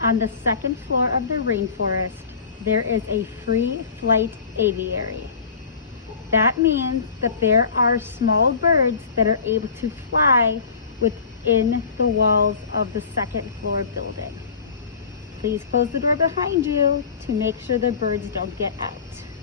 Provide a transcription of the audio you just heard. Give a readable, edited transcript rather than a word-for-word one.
On the second floor of the rainforest, there is a free flight aviary. That means that there are small birds that are able to fly within the walls of the second floor building. Please close the door behind you to make sure the birds don't get out.